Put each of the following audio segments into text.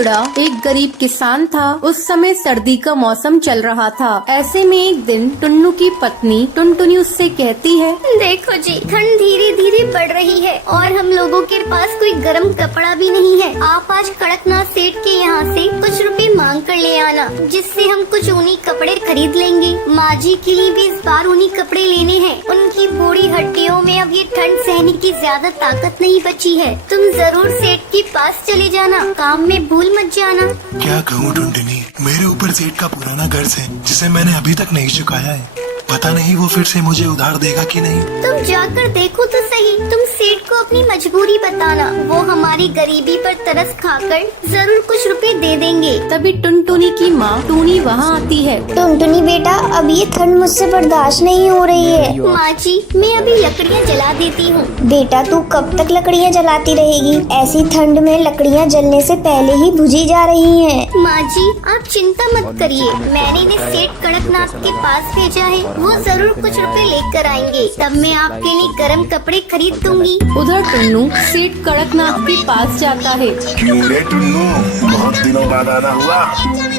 जुड़ा एक गरीब किसान था। उस समय सर्दी का मौसम चल रहा था। ऐसे में एक दिन टुन्नू की पत्नी टुनटुनी उससे कहती है, देखो जी, ठंड धीरे धीरे बढ़ रही है और हम लोगों के पास कोई गर्म कपड़ा भी नहीं है। आप आज कड़कनाथ सेठ के यहाँ से कुछ रुपए मांग कर ले आना, जिससे हम कुछ ऊनी कपड़े खरीद लेंगे। माँ जी के लिए भी इस बार ऊनी कपड़े लेने हैं। उनकी बूढ़ी हड्डियों में अब ये ठंड सहने की ज्यादा ताकत नहीं बची है। तुम जरूर सेठ के पास चले जाना, काम में भूल मत जाना। क्या कहूँ टुनटुनी, मेरे ऊपर सेठ का पुराना कर्ज है जिसे मैंने अभी तक नहीं चुकाया है। पता नहीं वो फिर से मुझे उधार देगा कि नहीं। तुम जाकर देखो तो सही। तुम सेठ को अपनी मजबूरी बताना, वो हमारी गरीबी पर तरस खाकर जरूर कुछ रुपए दे देंगे। तभी टुनटुनी की माँ टूनी वहाँ आती है। टुनटुनी बेटा, अब ये ठंड मुझसे बर्दाश्त नहीं हो रही है। माँ जी, मैं अभी लकड़ियाँ जला देती हूँ। बेटा, तू कब तक लकड़ियाँ जलाती रहेगी? ऐसी ठंड में लकड़ियाँ जलने से पहले ही बुझी जा रही हैं। माँ जी, आप चिंता मत करिए, मैंने इन्हें सेठ कड़कनाथ के पास भेजा है। वो जरूर कुछ रुपए लेकर आएंगे, तब मैं आपके लिए गर्म कपड़े खरीद दूंगी। उधर टुन्नू सेठ कड़कनाथ के पास जाता है। क्यों रे टुन्नू, बहुत दिनों बाद आना हुआ।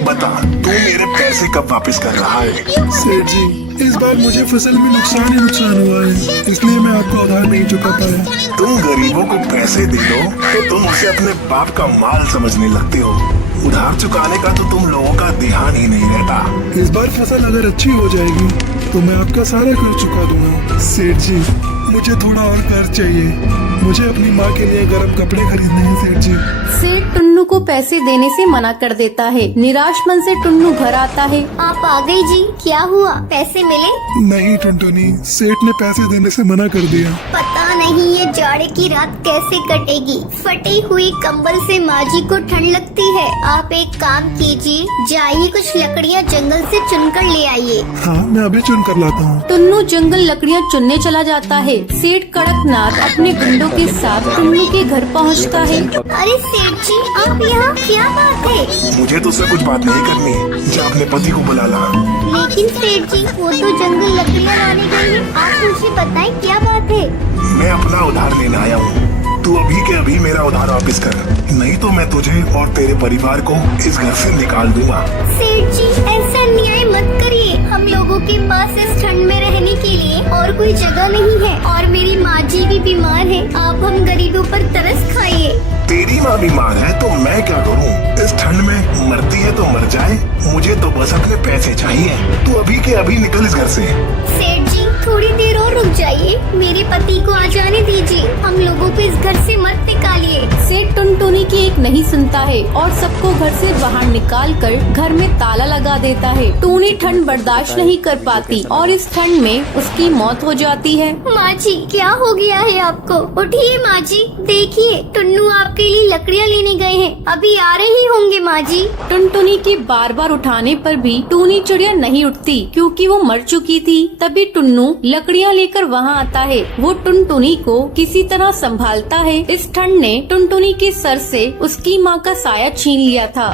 बता, तू मेरे पैसे कब वापस कर रहा है? सेठ जी, इस बार मुझे फसल में नुकसान ही नुकसान हुआ है, इसलिए मैं आपका उधार नहीं चुका पाया। तुम गरीबों को पैसे दे दो तो तुम उसे अपने बाप का माल समझने लगते हो। उधार चुकाने का तो तुम लोगों का ध्यान ही नहीं रहता। इस बार फसल अगर अच्छी हो जाएगी तो मैं आपका सारा कर्ज चुका दूंगा। सेठ जी, मुझे थोड़ा और कर्ज चाहिए। मुझे अपनी माँ के लिए गर्म कपड़े खरीदने हैं सेठ जी। सेठ टुन्नू को पैसे देने से मना कर देता है। निराश मन से टुन्नू घर आता है। आप आ गई जी, क्या हुआ, पैसे मिले? नहीं टुनटुनी, सेठ ने पैसे देने से मना कर दिया। पता नहीं ये जाड़े की रात कैसे कटेगी। फटी हुई कंबल से माँ जी को ठंड लगती है। आप एक काम कीजिए, जाइए कुछ लकड़ियाँ जंगल से चुनकर ले आइए। हाँ, मैं अभी चुन कर लाता हूँ। टुन्नू जंगल लकड़ियाँ चुनने चला जाता है। सेठ कड़कनाथ अपने गुंडों के साथ टुन्नू के घर पहुँचता है। अरे सेठ जी, आप यहाँ, क्या बात है? मुझे तुझसे कुछ बात नहीं करनी, जा अपने पति को बुला ला। लेकिन सेठ जी, वो तो जंगल लकड़ियाँ लाने गए हैं। आप मुझे बताएं क्या बात है? मैं अपना उधार लेने आया हूँ। तू अभी के अभी मेरा उधार वापस कर, नहीं तो मैं तुझे और तेरे परिवार को इस घर से निकाल दूंगा। सेठ जी, ऐसा अन्याय मत करिए। हम लोगों के पास इस ठंड में रहने के लिए और कोई जगह नहीं है और मेरी माँ जी भी बीमार है। आप हम गरीबों पर तरस खाइए। तेरी माँ बीमार है तो मैं क्या करूँ? इस ठंड में मरती है तो मर जाए, मुझे तो बस अपने पैसे चाहिए। तू अभी के अभी निकल इस घर से। सेठ जी, थोड़ी देर और रुक जाइए, मेरे पति को आ जाने दीजिए। हम लोगों को इस घर से मत निकालिए। सेठ टुनटुनी की एक नहीं सुनता है और सबको घर से बाहर निकालकर घर में ताला लगा देता है। टूनी ठंड बर्दाश्त नहीं कर पाती और इस ठंड में उसकी मौत हो जाती है। माँ जी, क्या हो गया है आपको? उठिए माँ जी, देखिए टुन्नू आपके लिए लकड़ियाँ लेने गए हैं, अभी आ रहे ही होंगे माँ जी। टुनटुनी के बार बार उठाने पर भी टूनी चिड़िया नहीं उठती क्योंकि वो मर चुकी थी। तभी टुन्नू लकड़ियाँ लेकर वहाँ आता है। वो टुनटुनी को किसी तरह संभालता है। इस ठंड ने टुनटुनी के सर से उसकी माँ का साया छीन लिया था।